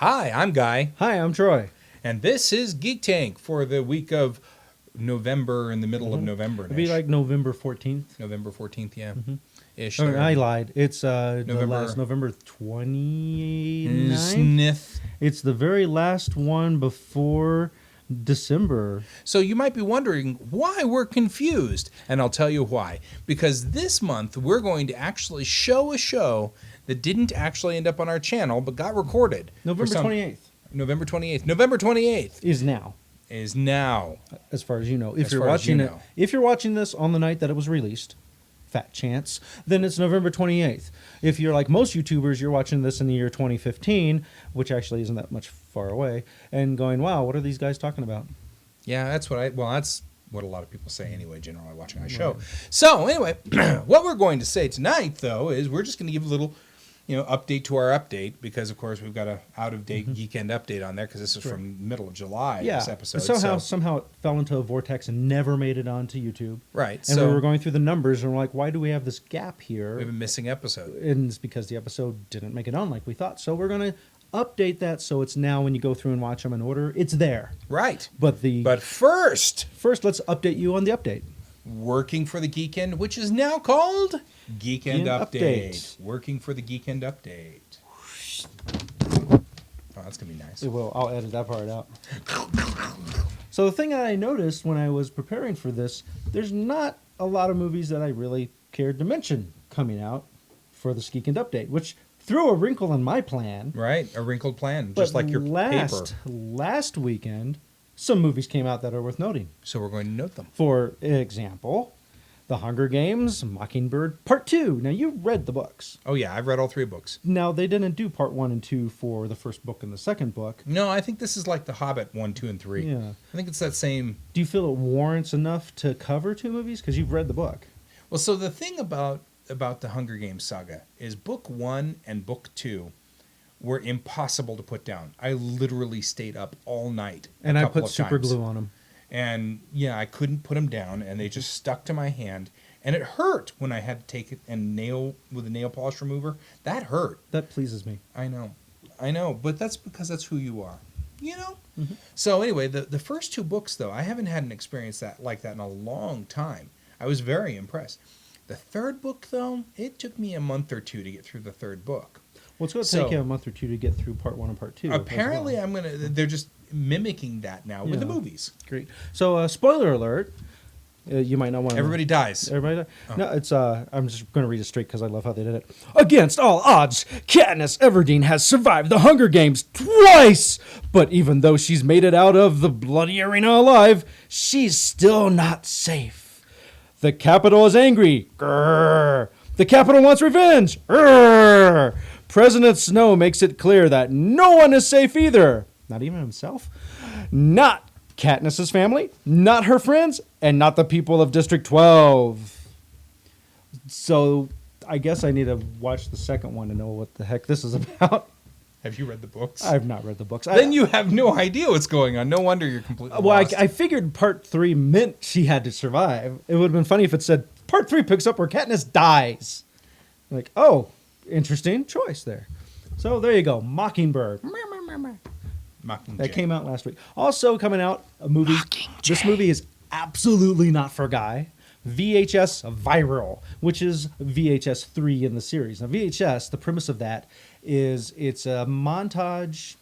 Hi, I'm Guy. Hi, I'm Troy. And this is GeekTank for the week of November, in the middle of November. It'd be like November 14th. November 14th, yeah. Ish. Oh, I lied. It's November. the last November 29th. Sniff. It's the very last one before December. So you might be wondering why we're confused. And I'll tell you why. Because this month we're going to actually show a show that didn't actually end up on our channel, but got recorded. November 28th. November 28th. November 28th. Is now. Is now. As far as you know. If As you're far as watching you it, know. if you're watching this on the night that it was released, fat chance, then it's November 28th. If you're like most YouTubers, you're watching this in the year 2015, which actually isn't that much far away, and going, wow, what are these guys talking about? Yeah, that's what that's what a lot of people say anyway, generally watching our show. So anyway, what we're going to say tonight, though, is we're just going to give a little, update to our update, because of course we've got a out-of-date Geekend update on there, because this is from middle of July, this episode. Somehow it fell into a vortex and never made it onto YouTube. Right. And we were going through the numbers and we're like, why do we have this gap here? We have a missing episode. And it's because the episode didn't make it on like we thought. So we're going to update that so it's now, when you go through and watch them in order, it's there. Right. But first, let's update you on the update. Working for the Geekend, which is now called Geekend Update. Update. Working for the Geekend Update. Oh, that's going to be nice. It will. I'll edit that part out. So the thing that I noticed when I was preparing for this, there's not a lot of movies that I really cared to mention coming out for the Geekend Update, which threw a wrinkle in my plan. Right. A wrinkled plan, But just like your paper. Last weekend, some movies came out that are worth noting. So we're going to note them. For example, The Hunger Games, Mockingbird, Part 2. Now, you read the books. Oh, yeah. I've read all 3 books. Now, they didn't do Part 1 and 2 for the first book and the second book. No, I think this is like The Hobbit 1, 2, and 3. Yeah. I think it's that same. Do you feel it warrants enough to cover 2 movies? Because you've read the book. Well, so the thing about the Hunger Games saga is book 1 and book 2 were impossible to put down. I literally stayed up all night. And I put super glue on them. And yeah, I couldn't put them down, and they just stuck to my hand. And it hurt when I had to take it and nail with a nail polish remover. That hurt. That pleases me. I know, but that's because that's who you are, Mm-hmm. So anyway, the first 2 books, though, I haven't had an experience like that in a long time. I was very impressed. The 3rd book, though, it took me a month or 2 to get through the 3rd book. Well, it's going to take you a month or 2 to get through Part 1 and Part 2. Apparently, they're just mimicking that now with the movies. Great. So, spoiler alert. You might not want to. Everybody dies. Everybody dies? Oh. No, it's. I'm just going to read it straight because I love how they did it. Against all odds, Katniss Everdeen has survived the Hunger Games twice. But even though she's made it out of the bloody arena alive, she's still not safe. The Capitol is angry. Grrr. The Capitol wants revenge. Grrr. President Snow makes it clear that no one is safe either. Not even himself. Not Katniss's family, not her friends, and not the people of District 12. So I guess I need to watch the second one to know what the heck this is about. Have you read the books? I've not read the books. Then you have no idea what's going on. No wonder you're completely lost. I figured Part 3 meant she had to survive. It would have been funny if it said Part 3 picks up where Katniss dies. Like, oh, interesting choice there. So there you go, Mockingbird. That came out last week. Also coming out, a movie. This movie is absolutely not for Guy. VHS Viral, which is VHS 3 in the series. Now, VHS, the premise of that is it's a montage.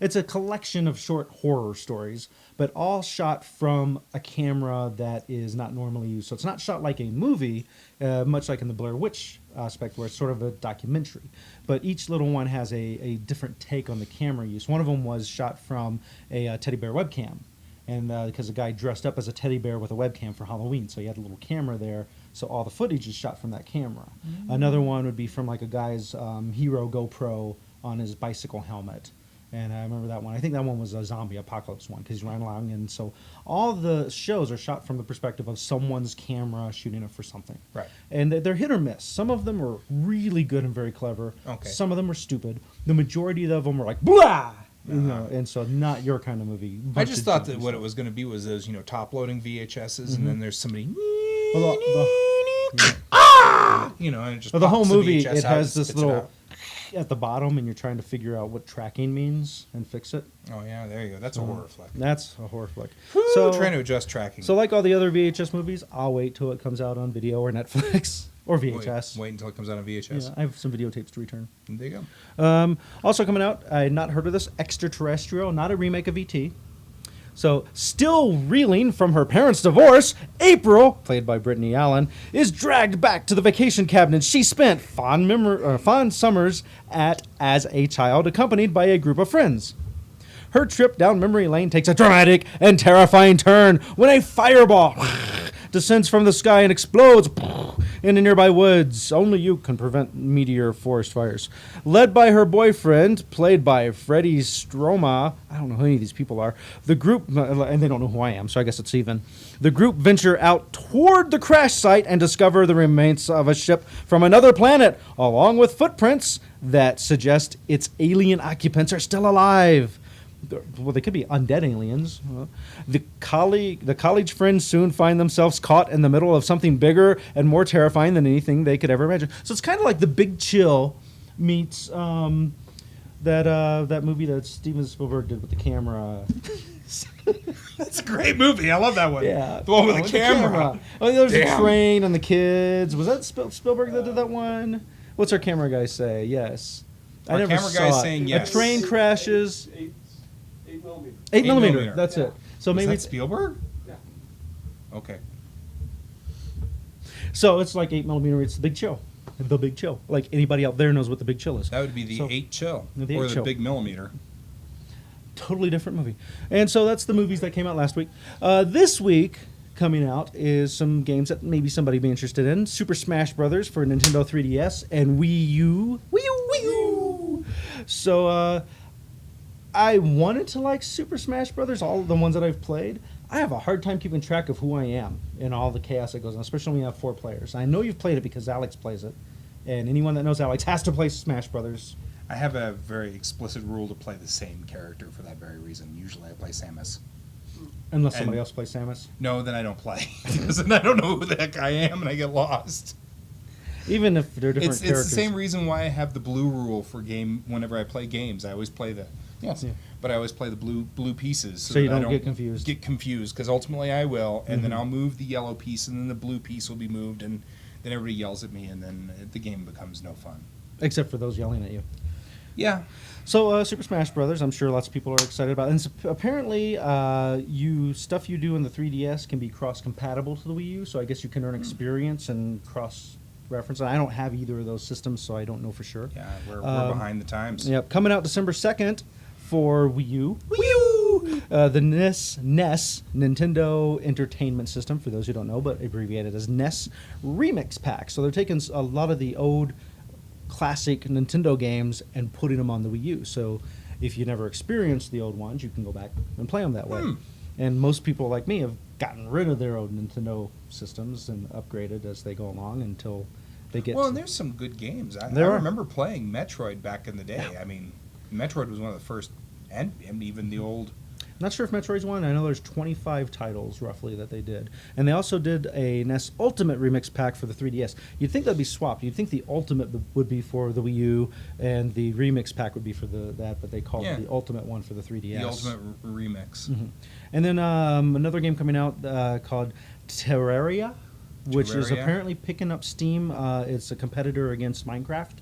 It's a collection of short horror stories, but all shot from a camera that is not normally used. So it's not shot like a movie, much like in the Blair Witch aspect, where it's sort of a documentary. But each little one has a different take on the camera use. One of them was shot from a teddy bear webcam. And because a guy dressed up as a teddy bear with a webcam for Halloween. So he had a little camera there. So all the footage is shot from that camera. Mm-hmm. Another one would be from like a guy's Hero GoPro on his bicycle helmet. And I remember that one. I think that one was a zombie apocalypse one because he's running along. And so all the shows are shot from the perspective of someone's camera shooting it for something. Right. And they're hit or miss. Some of them are really good and very clever. Okay. Some of them are stupid. The majority of them were like, blah! And so not your kind of movie. I just thought that what it was going to be was those, top-loading VHSs, and then there's somebody... Well, and it just the whole pops movie, VHS it out has and this spits it little... out. at the bottom and you're trying to figure out what tracking means and fix it. Oh yeah, there you go. That's a horror flick. That's a horror flick. So trying to adjust tracking. So like all the other VHS movies, I'll wait till it comes out on video or Netflix or VHS. Wait until it comes out on VHS. Yeah, I have some videotapes to return. There you go. Also coming out, I had not heard of this, Extraterrestrial, not a remake of E.T. So, still reeling from her parents' divorce, April, played by Brittany Allen, is dragged back to the vacation cabin she spent fond summers at as a child, accompanied by a group of friends. Her trip down memory lane takes a dramatic and terrifying turn when a fireball descends from the sky and explodes in the nearby woods. Only you can prevent meteor forest fires. Led by her boyfriend, played by Freddie Stroma, I don't know who any of these people are, the group, and they don't know who I am, so I guess it's even. The group venture out toward the crash site and discover the remains of a ship from another planet, along with footprints that suggest its alien occupants are still alive. Well, they could be undead aliens. The college friends soon find themselves caught in the middle of something bigger and more terrifying than anything they could ever imagine. So it's kind of like The Big Chill meets that movie that Steven Spielberg did with the camera. That's a great movie. I love that one. Yeah, the one with the camera. Oh, there's a train and the kids. Was that Spielberg that did that one? What's our camera guy say? Yes. Our I never camera saw guy's it. saying yes. A train crashes. 8mm. 8mm. That's it. So maybe Is that it's Spielberg? Yeah. Okay. So it's like 8mm. It's The Big Chill. The Big Chill. Like anybody out there knows what The Big Chill is. That would be the 8 chill. The or 8 the chill. big millimeter. Totally different movie. And so that's the movies that came out last week. This week coming out is some games that maybe somebody be interested in. Super Smash Brothers for Nintendo 3DS and Wii U. Wii U. So I wanted to like Super Smash Brothers, all of the ones that I've played. I have a hard time keeping track of who I am in all the chaos that goes on, especially when you have 4 players. I know you've played it because Alex plays it. And anyone that knows Alex has to play Smash Brothers. I have a very explicit rule to play the same character for that very reason. Usually I play Samus. Unless somebody else plays Samus. No, then I don't play. Because then I don't know who the heck I am and I get lost. Even if they're different It's characters. the same reason why I have the blue rule for game whenever I play games. I always play the but I always play the blue pieces So you that I don't get confused. Get confused because ultimately I will, and then I'll move the yellow piece, and then the blue piece will be moved, and then everybody yells at me, and then the game becomes no fun. Except for those yelling at you. Yeah. So Super Smash Brothers, I'm sure lots of people are excited about. And apparently, stuff you do in the 3DS can be cross-compatible to the Wii U. So I guess you can earn experience and cross-reference. And I don't have either of those systems, so I don't know for sure. Yeah, we're behind the times. Yep, coming out December 2nd for Wii U. Wii U! The NES, Nintendo Entertainment System, for those who don't know, but abbreviated as NES Remix Pack. So they're taking a lot of the old classic Nintendo games and putting them on the Wii U. So if you never experienced the old ones, you can go back and play them that way. And most people like me have gotten rid of their old Nintendo systems and upgraded as they go along until they get. Well, and there's some good games. I remember playing Metroid back in the day. I mean, Metroid was one of the first, and even the old. Not sure if Metroid's one. I know there's 25 titles roughly that they did, and they also did a NES Ultimate Remix Pack for the 3DS. You'd think that'd be swapped. You'd think the Ultimate would be for the Wii U, and the Remix Pack would be for that, but they called it the Ultimate one for the 3DS. The Ultimate Remix. And then another game coming out called Terraria, which is apparently picking up steam. It's a competitor against Minecraft.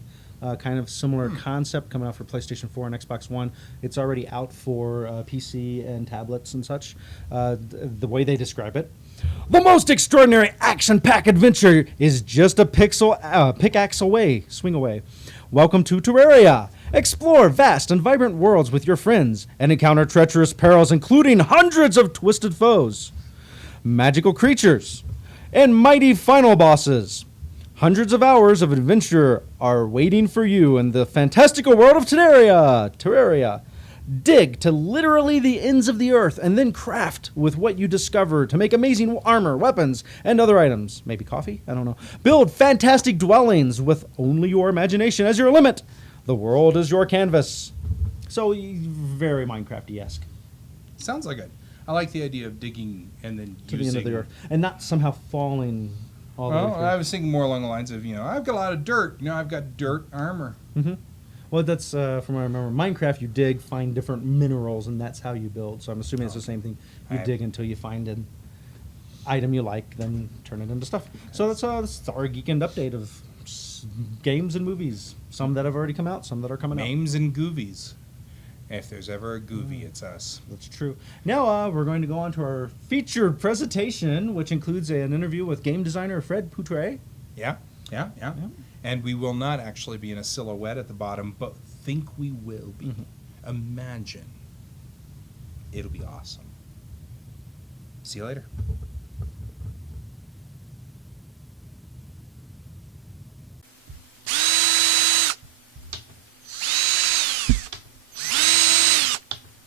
Kind of similar concept coming out for PlayStation 4 and Xbox One. It's already out for PC and tablets and such. The way they describe it, the most extraordinary action-packed adventure is just a pickaxe away, swing away. Welcome to Terraria. Explore vast and vibrant worlds with your friends and encounter treacherous perils, including hundreds of twisted foes, magical creatures, and mighty final bosses. Hundreds of hours of adventure are waiting for you in the fantastical world of Terraria. Dig to literally the ends of the earth and then craft with what you discover to make amazing armor, weapons, and other items. Maybe coffee? I don't know. Build fantastic dwellings with only your imagination as your limit. The world is your canvas. So very Minecraft-esque. Sounds like it. I like the idea of digging and then To the end of the earth. And not somehow falling all the way through. I was thinking more along the lines of, I've got a lot of dirt. I've got dirt armor. Well, that's from what I remember. Minecraft, you dig, find different minerals, and that's how you build. So I'm assuming it's the same thing. You dig until you find an item you like, then turn it into stuff. So that's our Geekend update of games and movies. Some that have already come out, some that are coming out. Names and goovies. If there's ever a goovie, it's us. That's true. Now we're going to go on to our featured presentation, which includes an interview with game designer Fred Poutre. Yeah. And we will not actually be in a silhouette at the bottom, but think we will be. Mm-hmm. Imagine. It'll be awesome. See you later.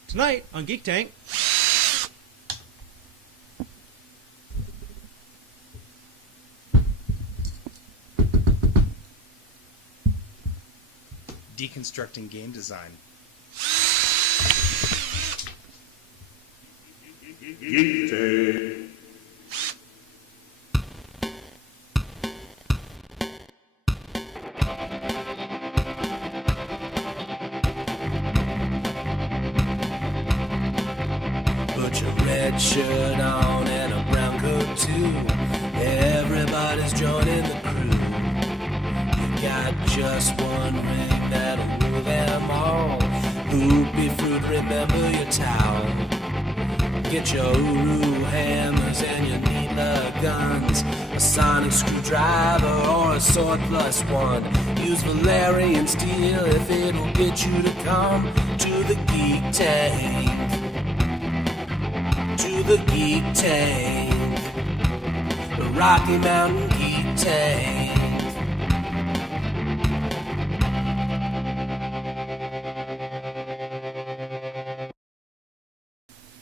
Tonight on GeekTank. Deconstructing game design. GeekTank. Put your red shirt on and a brown coat too. Everybody's joining the crew. You got just one ring that'll rule them all. Loopy fruit, remember your towel. Get your Uru hammers and your Needler guns. A sonic screwdriver or a sword plus one. Use Valerian steel if it'll get you to come to the Geek Tank. To the Geek Tank. The Rocky Mountain Geek Tank.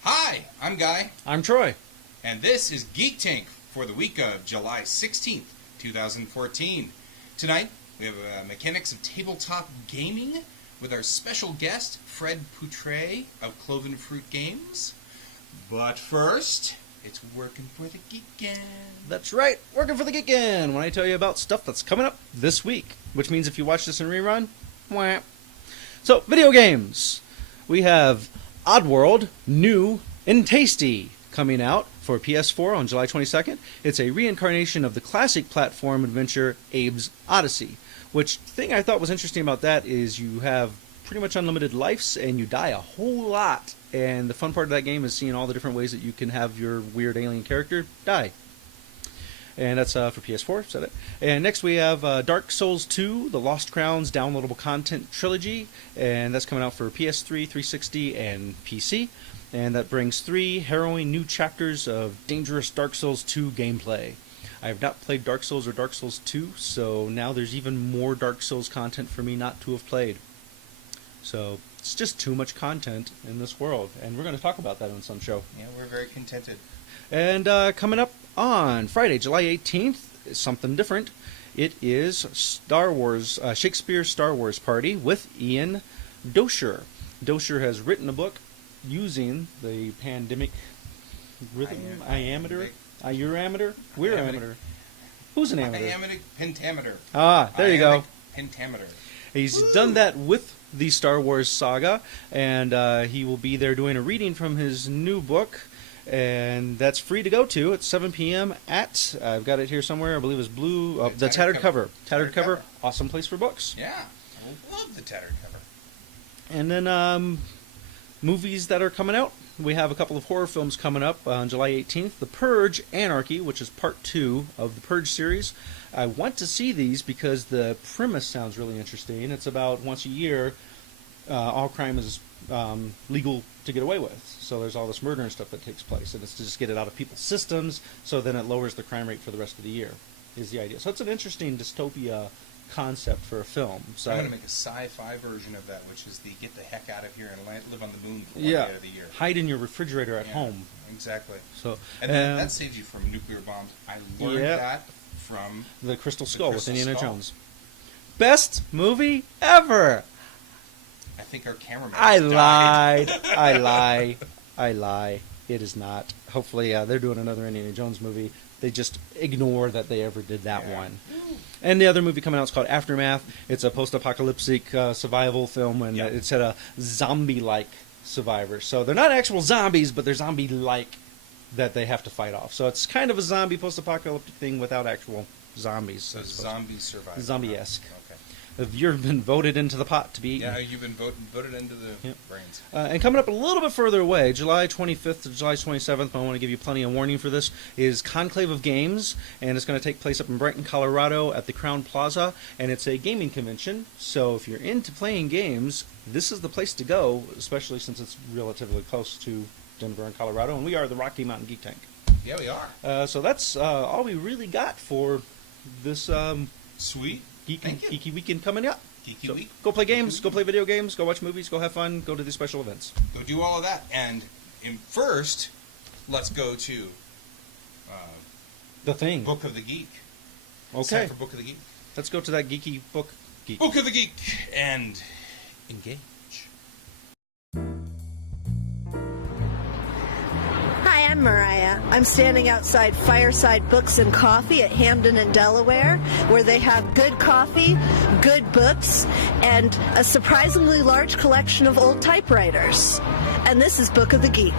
Hi, I'm Guy, I'm Troy. and this is Geek Tank for the week of July 16th, 2014. Tonight, we have mechanics of tabletop gaming with our special guest, Fred Poutre of Cloven Games. But first, it's working for the Geekend. That's right, working for the Geekend. When I tell you about stuff that's coming up this week, which means if you watch this in rerun, wah. So, video games. We have Oddworld New and Tasty coming out for PS4 on July 22nd. It's a reincarnation of the classic platform adventure Abe's Odyssey. Which thing I thought was interesting about that is you have pretty much unlimited lives and you die a whole lot. And the fun part of that game is seeing all the different ways that you can have your weird alien character die. And that's for PS4, said it. And next we have Dark Souls 2, The Lost Crowns downloadable content trilogy. And that's coming out for PS3, 360, and PC. And that brings 3 harrowing new chapters of dangerous Dark Souls 2 gameplay. I have not played Dark Souls or Dark Souls 2, so now there's even more Dark Souls content for me not to have played. So it's just too much content in this world, and we're going to talk about that on some show. Yeah, we're very contented. And coming up on Friday, July 18th, is something different. It is Star Wars, Shakespeare Star Wars Party with Ian Dosher. Dosher has written a book using the pandemic rhythm, iammeter, urameter, we're amateur. Who's an amateur? Iammetic pentameter. Ah, there you go. Pentameter. He's done that with the Star Wars saga, and he will be there doing a reading from his new book, and that's free to go to. It's 7 p.m. at, I've got it here somewhere, I believe it's blue, the Tattered Cover. Tattered Cover, awesome place for books. Yeah, I love the Tattered Cover. And then movies that are coming out. We have a couple of horror films coming up on July 18th. The Purge Anarchy, which is part 2 of the Purge series. I want to see these because the premise sounds really interesting. It's about once a year, all crime is legal to get away with. So there's all this murder and stuff that takes place. And it's to just get it out of people's systems, so then it lowers the crime rate for the rest of the year, is the idea. So it's an interesting dystopia concept for a film. So I'm going to make a sci-fi version of that, which is the get the heck out of here and live on the moon for one yeah, day of the year. hide in your refrigerator at home. Exactly. So and then that saves you from nuclear bombs. I learned that from the Crystal Skull Crystal with Indiana Skull. Jones. Best movie ever. I think our cameraman I died. lied. I lie. I lie. It is not. Hopefully, they're doing another Indiana Jones movie. They just ignore that they ever did that one. And the other movie coming out is called Aftermath. It's a post-apocalyptic survival film, and it's set a zombie-like survivors. So they're not actual zombies, but they're zombie-like that they have to fight off. So it's kind of a zombie post-apocalyptic thing without actual zombies. So zombie survival. Zombie-esque. Okay. Have you been voted into the pot to be eaten? Yeah, you've been voted into the brains. And coming up a little bit further away, July 25th to July 27th, I want to give you plenty of warning for this, is Conclave of Games, and it's going to take place up in Brighton, Colorado at the Crown Plaza, and it's a gaming convention, so if you're into playing games, this is the place to go, especially since it's relatively close to Denver and Colorado, and we are the Rocky Mountain Geek Tank. Yeah, we are. So that's all we really got for this Sweet. geeky weekend coming up. Geeky week. Go play games, go play video games, go watch movies, go have fun, go to these special events. Go do all of that. And first, let's go to The Thing. Book of the Geek. It's Okay. time for Book of the Geek. Let's go to that geeky book. Book of the Geek and engage. Hi, I'm Mariah. I'm standing outside Fireside Books and Coffee at Hamden in Delaware, where they have good coffee, good books, and a surprisingly large collection of old typewriters. And this is Book of the Geek.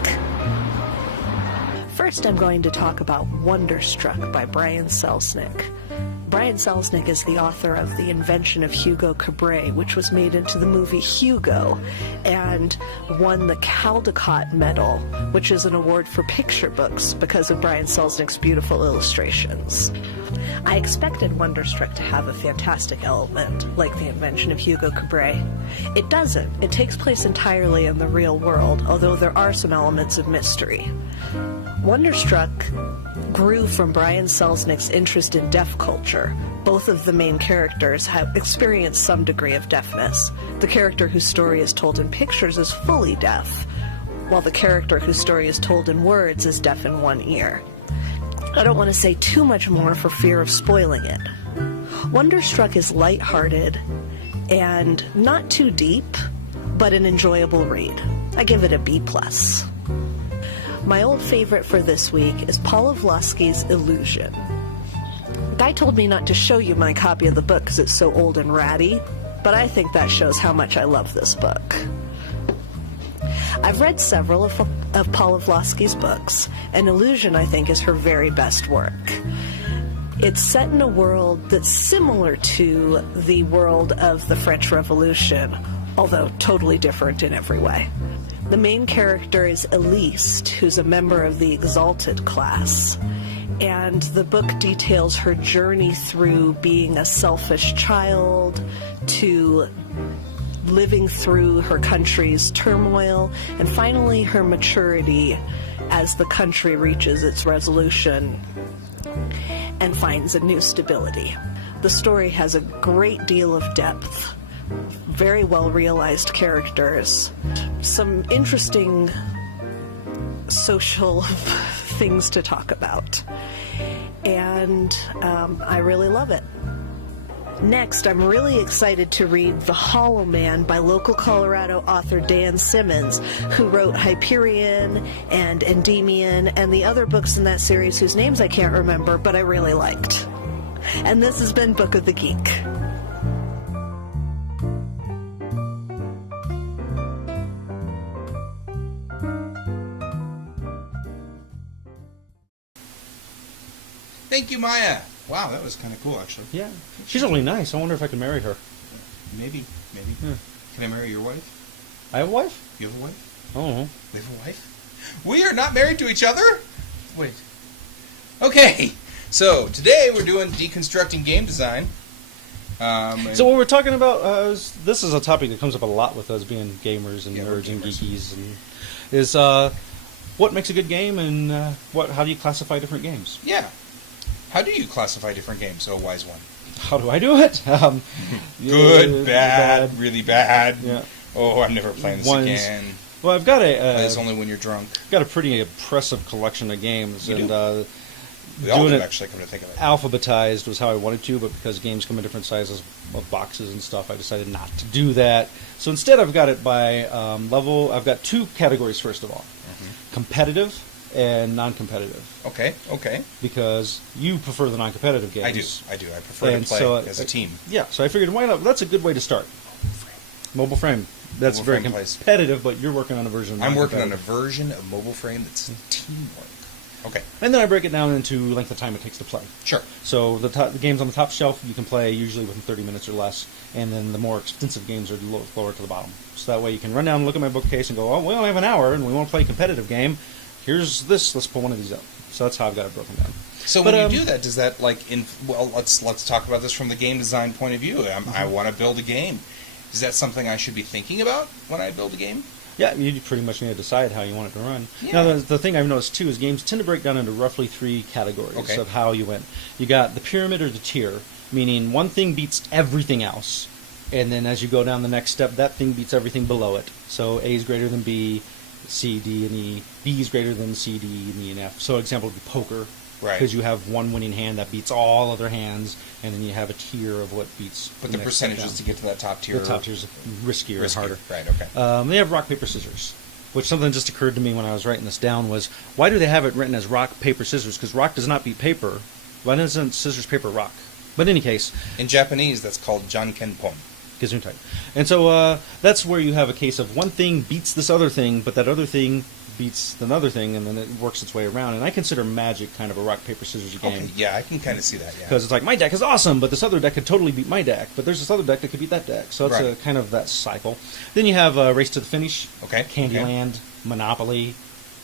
First, I'm going to talk about Wonderstruck by Brian Selznick. Brian Selznick is the author of The Invention of Hugo Cabret, which was made into the movie Hugo and won the Caldecott Medal, which is an award for picture books because of Brian Selznick's beautiful illustrations. I expected Wonderstruck to have a fantastic element, like The Invention of Hugo Cabret. It doesn't. It takes place entirely in the real world, although there are some elements of mystery. Wonderstruck grew from Brian Selznick's interest in deaf culture. Both of the main characters have experienced some degree of deafness. The character whose story is told in pictures is fully deaf, while the character whose story is told in words is deaf in one ear. I don't want to say too much more for fear of spoiling it. Wonderstruck is lighthearted and not too deep, but an enjoyable read. I give it a B+. My old favorite for this week is Paul Pawlowski's Illusion. Guy told me not to show you my copy of the book because it's so old and ratty, but I think that shows how much I love this book. I've read several of Paul Pawlowski's books, and Illusion, I think, is her very best work. It's set in a world that's similar to the world of the French Revolution, although totally different in every way. The main character is Elise, who's a member of the exalted class, and the book details her journey through being a selfish child to living through her country's turmoil, and finally her maturity as the country reaches its resolution and finds a new stability. The story has a great deal of depth, very well realized characters, some interesting social things to talk about, and I really love it. Next, I'm really excited to read The Hollow Man by local Colorado author Dan Simmons, who wrote Hyperion and Endymion and the other books in that series whose names I can't remember, but I really liked. And this has been Book of the Geek. Thank you, Maya. Wow, that was kind of cool, actually. Yeah. She's really nice. I wonder if I can marry her. Maybe. Yeah. Can I marry your wife? I have a wife? You have a wife? Oh. We have a wife? We are not married to each other? Wait. Okay. So, today we're doing deconstructing game design. So what we're talking about, this is a topic that comes up a lot with us being gamers and nerds and geekies, and is what makes a good game and how do you classify different games? Yeah. How do you classify different games, oh wise one? How do I do it? Good, bad, really bad. Yeah. Oh, I'm never playing this again. Well, I've got It's only when you're drunk. got a pretty impressive collection of games, You and do? We all doing do, it actually, come to think of it. alphabetized was how I wanted to, but because games come in different sizes of boxes and stuff, I decided not to do that. So instead, I've got it by level. I've got two categories, first of all. Competitive and non-competitive. Okay. Because you prefer the non-competitive games. I do. I prefer to play as a team. Yeah, so I figured, why not? That's a good way to start. Mobile frame. That's Mobile very frame plays. competitive, but you're working on a version of I'm working on a non-competitive. version of mobile frame that's teamwork. Okay. And then I break it down into length of time it takes to play. Sure. So the games on the top shelf you can play usually within 30 minutes or less, and then the more expensive games are lower to the bottom. So that way you can run down and look at my bookcase and go, oh, we only have an hour and we want to play a competitive game. Here's this. Let's pull one of these up. So that's how I've got it broken down. So when you do that, does that let's talk about this from the game design point of view. I want to build a game. Is that something I should be thinking about when I build a game? Yeah, you pretty much need to decide how you want it to run. Yeah. Now, the thing I've noticed, too, is games tend to break down into roughly 3 categories of how you win. You got the pyramid or the tier, meaning one thing beats everything else, and then as you go down the next step, that thing beats everything below it. So A is greater than B, C, D, and E. B is greater than C, D, and E, and F. So example would be poker. Right. Because you have one winning hand that beats all other hands, and then you have a tier of what beats. But the next step percentages down. to get to that top tier. The top tier is riskier and harder. Right. Okay. They have rock, paper, scissors. Which something just occurred to me when I was writing this down was, why do they have it written as rock, paper, scissors? Because rock does not beat paper. Why doesn't scissors, paper, rock? But in any case, In Japanese, that's called jankenpon. Gesundheit. And so that's where you have a case of one thing beats this other thing, but that other thing beats another thing, and then it works its way around. And I consider Magic kind of a rock, paper, scissors game. Okay. Yeah, I can kind of see that. Yeah. Because it's like, my deck is awesome, but this other deck could totally beat my deck. But there's this other deck that could beat that deck. So it's Right. a kind of that cycle. Then you have Race to the Finish, Okay. Candyland, Monopoly,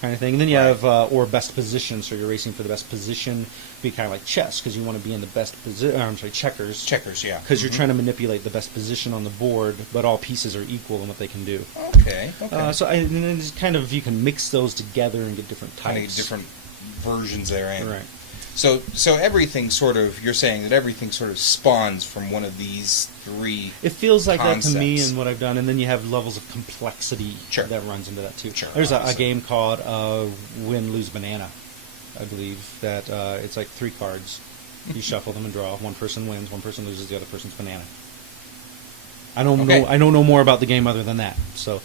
kind of thing. And then you Right. have or best position, so you're racing for the best position. Be kind of like chess, because you want to be in the best position. I'm sorry, checkers. Checkers. Yeah. Because you're trying to manipulate the best position on the board, but all pieces are equal in what they can do. Okay. And then it's kind of, you can mix those together and get different types. Kind of different versions therein. Right. So everything sort of, you're saying that everything sort of spawns from one of these 3. It feels like that to me concepts. and what I've done, and then you have levels of complexity Sure. that runs into that too. Sure, There's a obviously. game called Win, Lose, Banana, I believe, that it's like 3 cards. You shuffle them and draw. One person wins, one person loses, the other person's banana. I don't Okay. know. I don't know more about the game other than that. So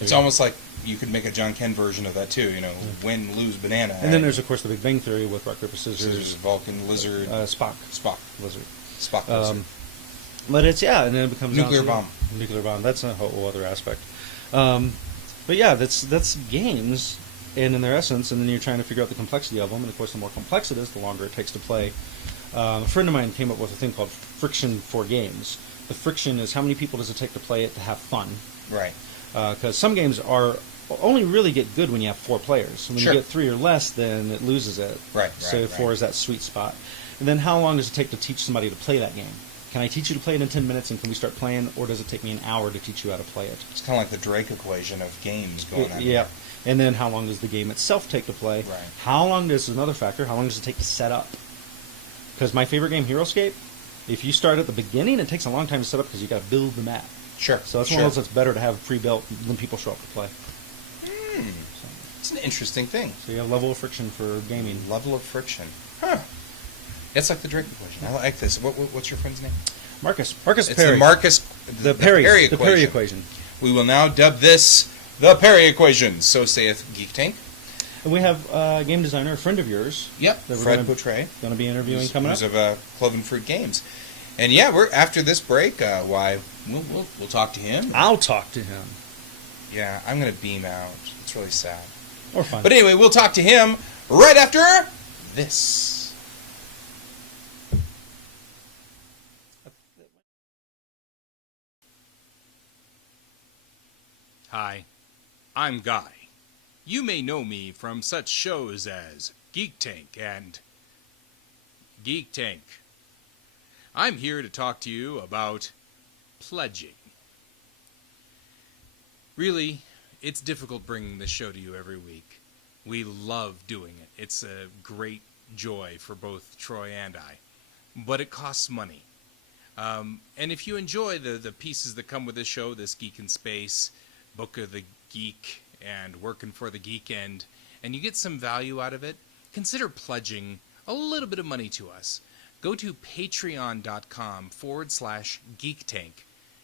It's almost like you could make a John Ken version of that too. You know, win, lose, banana. And then there's of course the Big Bang Theory with rock, paper, scissors, Vulcan, lizard, Spock, Spock, lizard. Spock, lizard. But it's and then it becomes Nuclear down to- bomb. Nuclear bomb. That's a whole other aspect. But yeah, that's games, and in their essence, and then you're trying to figure out the complexity of them. And of course, the more complex it is, the longer it takes to play. A friend of mine came up with a thing called friction for games. The friction is how many people does it take to play it to have fun. Right. Because some games are only really get good when you have 4 players. When Sure. you get 3 or less, then it loses it. Right, So right, 4 right. is that sweet spot. And then how long does it take to teach somebody to play that game? Can I teach you to play it in 10 minutes and can we start playing, or does it take me an hour to teach you how to play it? It's kind of like the Drake equation of games going on. Yeah. And then how long does the game itself take to play? Right. How long does another factor? How long does it take to set up? Because my favorite game, HeroScape, if you start at the beginning, it takes a long time to set up because you got to build the map. Sure. So that's sure. one of those that's better to have pre-built when people show up to play. It's an interesting thing. So you have level of friction for gaming. Level of friction. Huh. It's like the Drake equation. I like this. What's your friend's name? Marcus It's Perry. the Marcus. The Perry equation. The Perry equation. We will now dub this the Perry equation. So saith GeekTank. And we have a game designer, a friend of yours. Yep. That we're Fred gonna- Poutre. Going to be interviewing coming up. Who's of Cloven Fruit Games. And yeah, we're after this break. We'll talk to him. I'll talk to him. Yeah, I'm gonna beam out. It's really sad. Or fun. But anyway, we'll talk to him right after this. Hi, I'm Guy. You may know me from such shows as GeekTank and GeekTank. I'm here to talk to you about pledging. Really, it's difficult bringing this show to you every week. We love doing it. It's a great joy for both Troy and I. But it costs money. And if you enjoy the pieces that come with this show, this Geek in Space, Book of the Geek, and Working for the Geekend, and you get some value out of it, consider pledging a little bit of money to us. Go to patreon.com/GeekTank.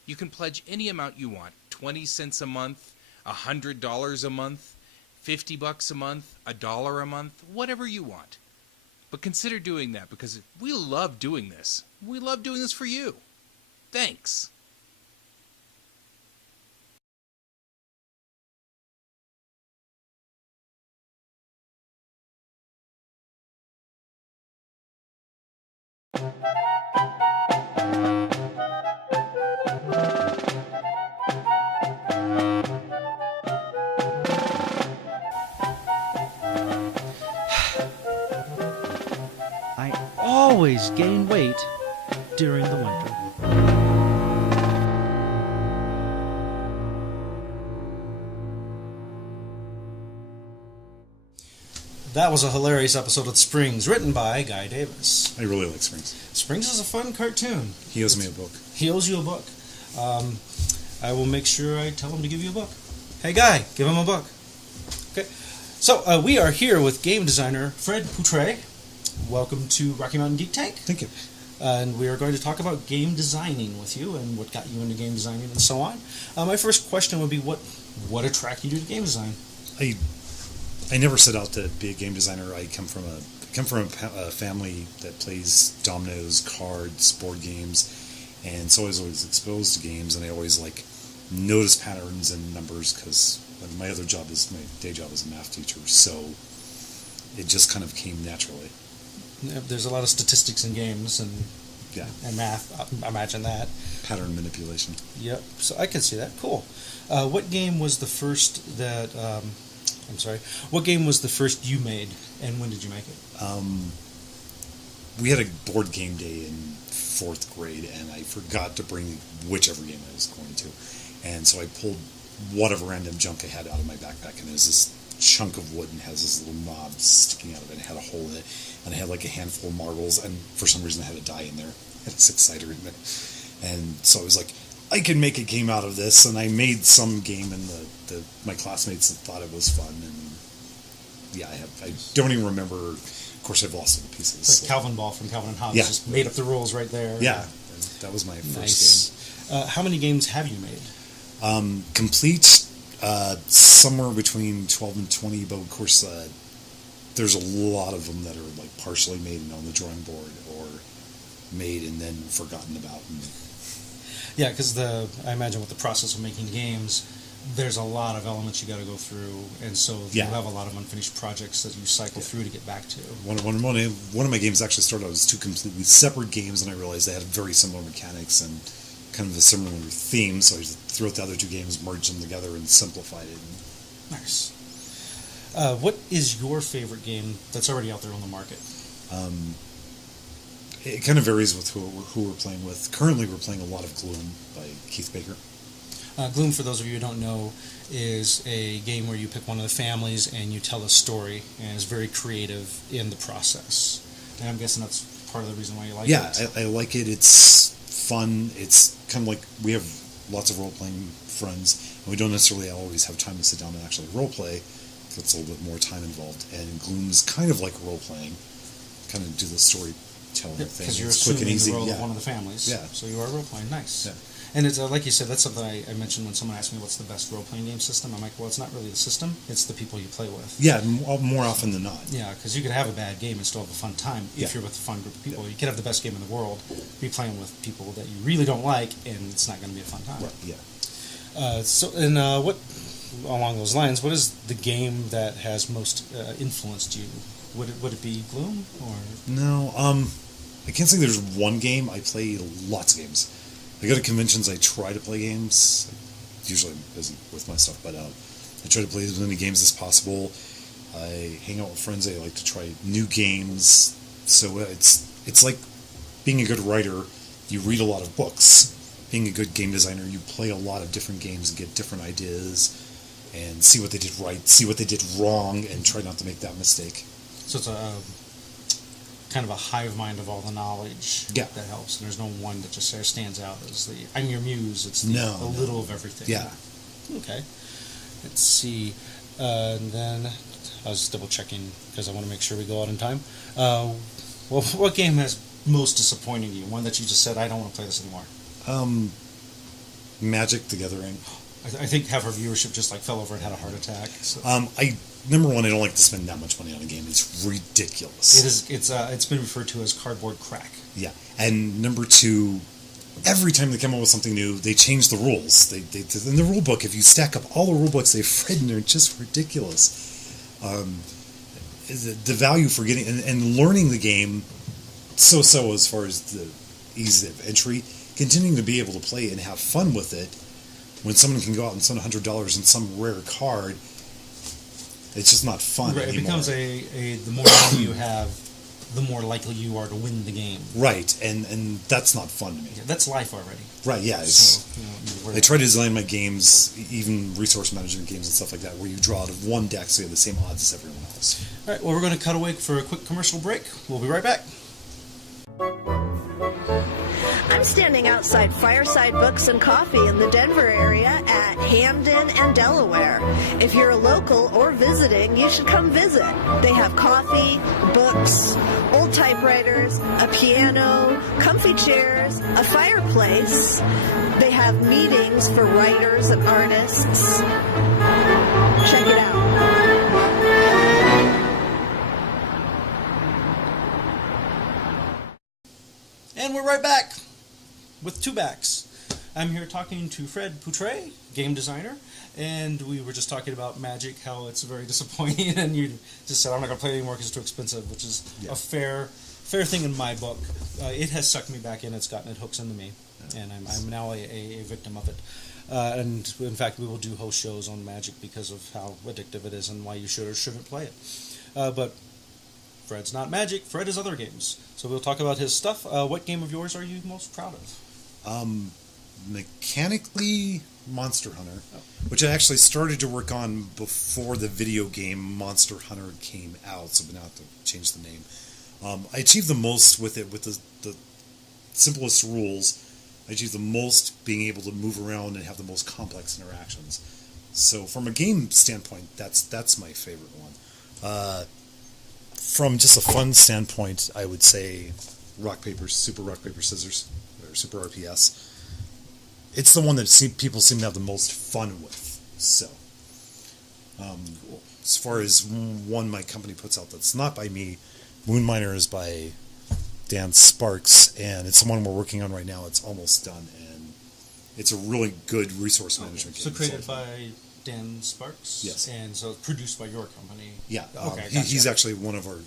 You can pledge any amount you want, 20 cents a month, $100 a month, $50 a month, $1 a month, whatever you want. But consider doing that because we love doing this. We love doing this for you. Thanks. I always gain weight during the winter. That was a hilarious episode of Springs, written by Guy Davis. I really like Springs. Springs is a fun cartoon. He owes me a book. He owes you a book. I will make sure I tell him to give you a book. Hey, Guy, give him a book. Okay. So, we are here with game designer Fred Poutre. Welcome to Rocky Mountain Geek Tank. Thank you. And we are going to talk about game designing with you and what got you into game designing and so on. My first question would be, what attracted you to game design? I never set out to be a game designer. I come from a family that plays dominoes, cards, board games, and so I was always exposed to games, and I always notice patterns and numbers because my day job is a math teacher, so it just kind of came naturally. There's a lot of statistics in games and Yeah, and math. I imagine that. pattern manipulation. Yep. So I can see that. Cool. What game was the first that? What game was the first you made, and when did you make it? We had a board game day in 4th grade, and I forgot to bring whichever game I was going to, and so I pulled whatever random junk I had out of my backpack, and it was this chunk of wood and has this little knob sticking out of it, and it had a hole in it, and I had like a handful of marbles, and for some reason I had a die in there. I had a 6-sider in there, and so I was like, I can make a game out of this, and I made some game, and my classmates thought it was fun, and yeah, I don't even remember. Of course, I've lost all the pieces. It's like Calvin Ball from Calvin and Hobbes. Yeah. Just made up the rules right there. Yeah, that was my first Nice. How many games have you made? game. Complete, somewhere between 12 and 20, but of course, there's a lot of them that are like partially made and on the drawing board, or made and then forgotten about. Yeah, because I imagine with the process of making games, there's a lot of elements you got to go through, and so you Yeah. have a lot of unfinished projects that you cycle through to get back to. One of my games actually started out as 2 completely separate games, and I realized they had very similar mechanics and kind of a similar theme, so I just threw out the other 2 games, merged them together, and simplified it. Nice. What is your favorite game that's already out there on the market? It kind of varies with who we're playing with. Currently, we're playing a lot of Gloom by Keith Baker. Gloom, for those of you who don't know, is a game where you pick one of the families and you tell a story, and it's very creative in the process. And I'm guessing that's part of the reason why you like it. Yeah, I like it. It's fun. It's kind of like we have lots of role-playing friends, and we don't necessarily always have time to sit down and actually role-play. It's a little bit more time involved. And Gloom's kind of like role-playing, kind of do the storytelling thing. Because you're It's quick and assuming easy. the role Yeah. of one of the families. Yeah. So you are role-playing. Nice. Yeah. And it's like you said, that's something I mentioned when someone asked me what's the best role-playing game system. I'm like, well, it's not really the system. It's the people you play with. Yeah, more often than not. Yeah, because you could have a bad game and still have a fun time if Yeah. you're with a fun group of people. You could have the best game in the world, be playing with people that you really don't like, and it's not going to be a fun time. Right, yeah. What, along those lines, what is the game that has most influenced you? Would it be Gloom or? No, I can't say there's one game. I play lots of games. I go to conventions. I try to play games. Usually I'm busy with my stuff, but I try to play as many games as possible. I hang out with friends. I like to try new games. So it's like being a good writer. You read a lot of books. Being a good game designer, you play a lot of different games and get different ideas and see what they did right, see what they did wrong, and try not to make that mistake. So it's a kind of a hive mind of all the knowledge Yeah. that helps. And there's no one that just stands out as I'm your muse. It's a No. little of everything. Yeah. Okay. Let's see. And then I was double checking because I want to make sure we go out in time. Well, what game has most disappointed you? One that you just said, I don't want to play this anymore. Magic: The Gathering. I think half our viewership just like fell over and had a heart attack. So. Number one, I don't like to spend that much money on a game. It's ridiculous. It is. It's been referred to as cardboard crack. Yeah, and number two, every time they come up with something new, they change the rules. They in the rule book. If you stack up all the rule books they've written, they're just ridiculous. The value for getting and learning the game, so as far as the ease of entry, continuing to be able to play and have fun with it. When someone can go out and spend $100 on some rare card, it's just not fun anymore. It becomes the more money you have, the more likely you are to win the game. Right, and that's not fun to me. Yeah, that's life already. Right, yeah. I try to design my games, even resource management games and stuff like that, where you draw out of one deck so you have the same odds as everyone else. All right, well, we're going to cut away for a quick commercial break. We'll be right back. I'm standing outside Fireside Books and Coffee in the Denver area at Hamden and Delaware. If you're a local or visiting, you should come visit. They have coffee, books, old typewriters, a piano, comfy chairs, a fireplace. They have meetings for writers and artists. Check it out. And we're right back with two backs. I'm here talking to Fred Poutre, game designer, and we were just talking about Magic, how it's very disappointing, and you just said, I'm not going to play it anymore because it's too expensive, which is a fair thing in my book. It has sucked me back in. It's gotten it hooks into me, and I'm now a victim of it. And in fact, we will do host shows on Magic because of how addictive it is and why you should or shouldn't play it. But Fred's not Magic. Fred is other games. So we'll talk about his stuff. What game of yours are you most proud of? Mechanically, Monster Hunter, which I actually started to work on before the video game Monster Hunter came out, so I've been out to change the name. I achieved the most with it with the simplest rules. I achieved the most being able to move around and have the most complex interactions. So from a game standpoint, that's my favorite one. From just a fun standpoint, I would say Super Rock, Paper, Scissors, or Super RPS. It's the one that people seem to have the most fun with. So, as far as one my company puts out that's not by me, Moon Miner is by Dan Sparks, and it's the one we're working on right now. It's almost done, and it's a really good resource management game. So created by Dan Sparks? Yes. And so it's produced by your company? Yeah. Okay, he's actually one of our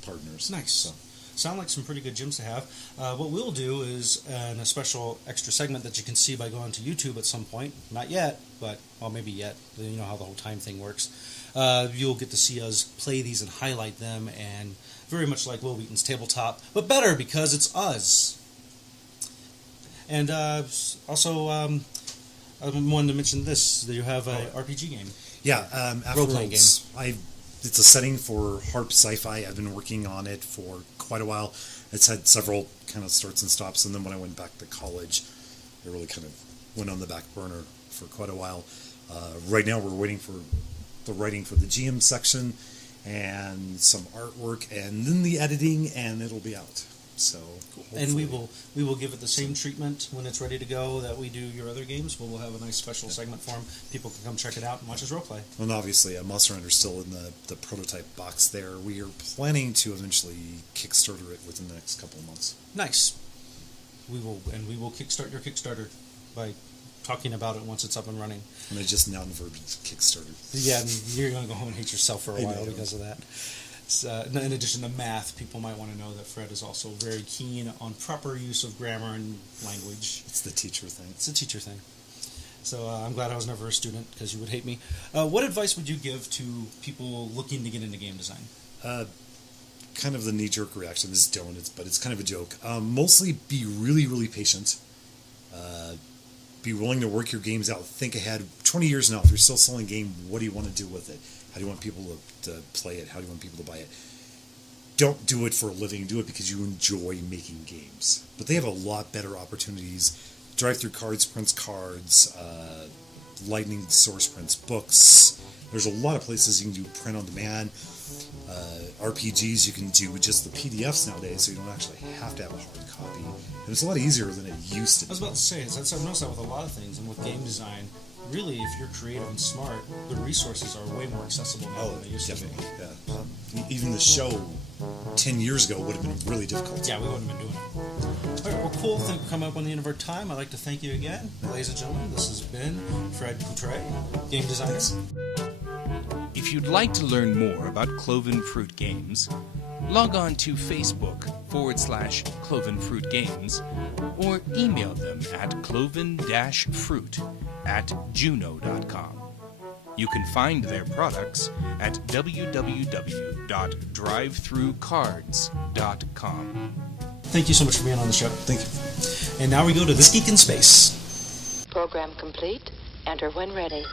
partners. Nice. So. Sound like some pretty good gems to have. What we'll do is in a special extra segment that you can see by going to YouTube at some point. Not yet, but well, maybe yet. You know how the whole time thing works. You'll get to see us play these and highlight them, and very much like Will Wheaton's Tabletop, but better because it's us. And also, I wanted to mention this: that you have an RPG game. Yeah, role-playing game. It's a setting for Harp Sci-Fi. I've been working on it for quite a while. It's had several kind of starts and stops, and then when I went back to college, it really kind of went on the back burner for quite a while. Right now, we're waiting for the writing for the GM section and some artwork, and then the editing, and it'll be out. So, and we will give it the same treatment when it's ready to go that we do your other games. We'll have a nice special segment for them. People can come check it out and watch us roleplay. And obviously, Monster Hunter's still in the prototype box there. We are planning to eventually Kickstarter it within the next couple of months. Nice. We will kickstart your Kickstarter by talking about it once it's up and running. And I just now inverted Kickstarter. Yeah, and you're going to go home and hate yourself for a while because of that. In addition to math, people might want to know that Fred is also very keen on proper use of grammar and language. It's the teacher thing. It's a teacher thing. So I'm glad I was never a student because you would hate me. What advice would you give to people looking to get into game design? Kind of the knee-jerk reaction is don't, but it's kind of a joke. Mostly be really, really patient. Be willing to work your games out. Think ahead. 20 years now, if you're still selling a game, what do you want to do with it? How do you want people to play it? How do you want people to buy it? Don't do it for a living. Do it because you enjoy making games. But they have a lot better opportunities. Drive-through cards, prints cards, Lightning source prints books. There's a lot of places you can do print on demand. RPGs you can do just the PDFs nowadays, so you don't actually have to have a hard copy. And it's a lot easier than it used to be. I was about to say, I've noticed that with a lot of things, and with game design, really, if you're creative and smart, the resources are way more accessible now than they used to be. Definitely. Yeah. Even the show 10 years ago would have been really difficult. Yeah, we wouldn't have been doing it. All right, well, cool. I think we're coming up on the end of our time. I'd like to thank you again. Ladies and gentlemen, this has been Fred Poutre, game designer. If you'd like to learn more about Cloven Fruit Games, log on to Facebook/Cloven Fruit Games or email them at cloven-fruit@juno.com. You can find their products at www.drivethroughcards.com. Thank you so much for being on the show. Thank you. And now we go to This Geek in Space. Program complete. Enter when ready.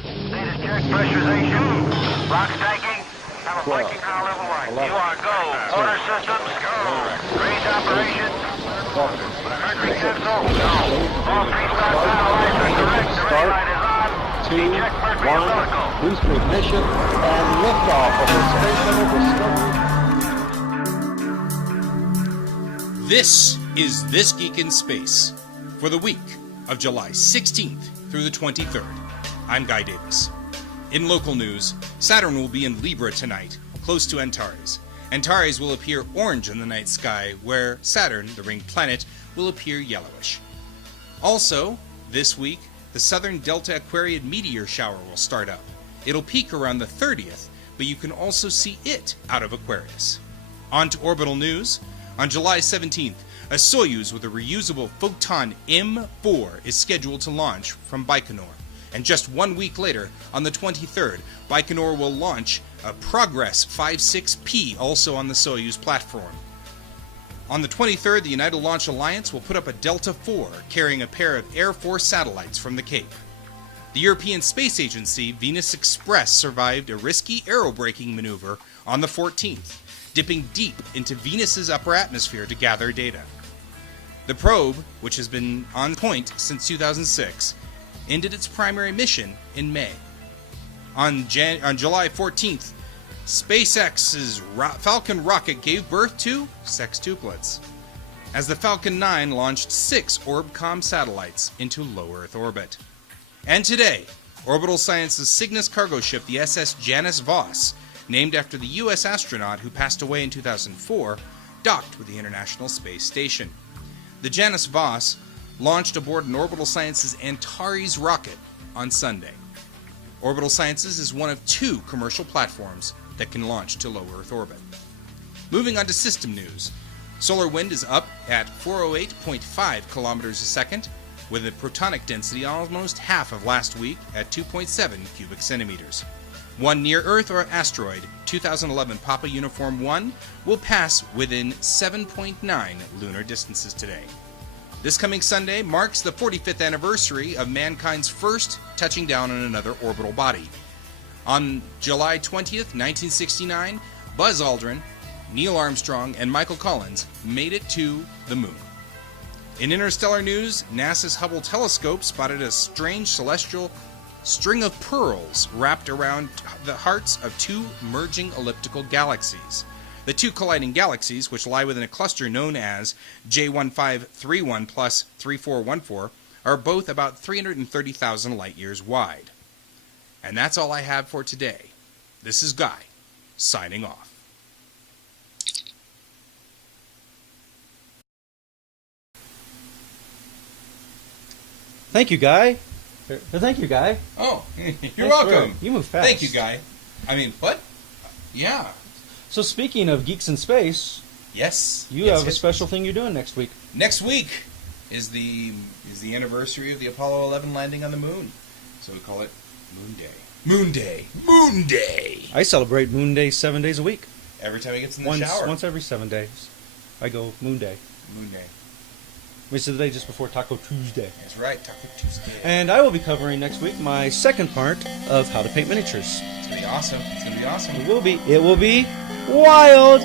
Status check, pressurization, rock stacking, have a flanking power level right. You are go. Order systems, go. Range operation. Mercury capsule, go. All three star satellites are correct. The red light is on. Check Mercury umbilical. Boost ignition and liftoff of the Space Shuttle Discovery. This is This Geek in Space for the week of July 16th through the 23rd. I'm Guy Davis. In local news, Saturn will be in Libra tonight, close to Antares. Antares will appear orange in the night sky, where Saturn, the ringed planet, will appear yellowish. Also, this week, the southern Delta Aquariid meteor shower will start up. It'll peak around the 30th, but you can also see it out of Aquarius. On to orbital news. On July 17th, a Soyuz with a reusable Photon M4 is scheduled to launch from Baikonur. And just 1 week later, on the 23rd, Baikonur will launch a Progress 56P, also on the Soyuz platform. On the 23rd, the United Launch Alliance will put up a Delta IV, carrying a pair of Air Force satellites from the Cape. The European Space Agency Venus Express survived a risky aerobraking maneuver on the 14th, dipping deep into Venus's upper atmosphere to gather data. The probe, which has been on point since 2006, ended its primary mission in May. On July 14th, SpaceX's Falcon rocket gave birth to sextuplets, as the Falcon 9 launched 6 Orbcomm satellites into low Earth orbit. And today, Orbital Science's Cygnus cargo ship, the SS Janus Voss, named after the U.S. astronaut who passed away in 2004, docked with the International Space Station. The Janus Voss launched aboard an Orbital Sciences Antares rocket on Sunday. Orbital Sciences is one of 2 commercial platforms that can launch to low Earth orbit. Moving on to system news. Solar wind is up at 408.5 kilometers a second, with a protonic density almost half of last week at 2.7 cubic centimeters. One near-Earth or asteroid, 2011 Papa Uniform 1, will pass within 7.9 lunar distances today. This coming Sunday marks the 45th anniversary of mankind's first touching down on another orbital body. On July 20th, 1969, Buzz Aldrin, Neil Armstrong, and Michael Collins made it to the moon. In interstellar news, NASA's Hubble telescope spotted a strange celestial string of pearls wrapped around the hearts of 2 merging elliptical galaxies. The 2 colliding galaxies, which lie within a cluster known as J1531 plus 3414, are both about 330,000 light-years wide. And that's all I have for today. This is Guy, signing off. Thank you, Guy. Thank you, Guy. Oh, you're Thanks welcome. You move fast. Thank you, Guy. I mean, what? Yeah. So speaking of Geeks in Space, Yes. you Yes, have a yes. special thing you're doing next week. Next week is the anniversary of the Apollo 11 landing on the moon. So we call it Moon Day. Moon Day. Moon Day. I celebrate Moon Day 7 days a week. Every time he gets in the shower. Once every 7 days. I go Moon Day. Moon Day. Which is the day just before Taco Tuesday. That's right. Taco Tuesday. And I will be covering next week my second part of How to Paint Miniatures. It's gonna be awesome. It's gonna be awesome. It will be wild.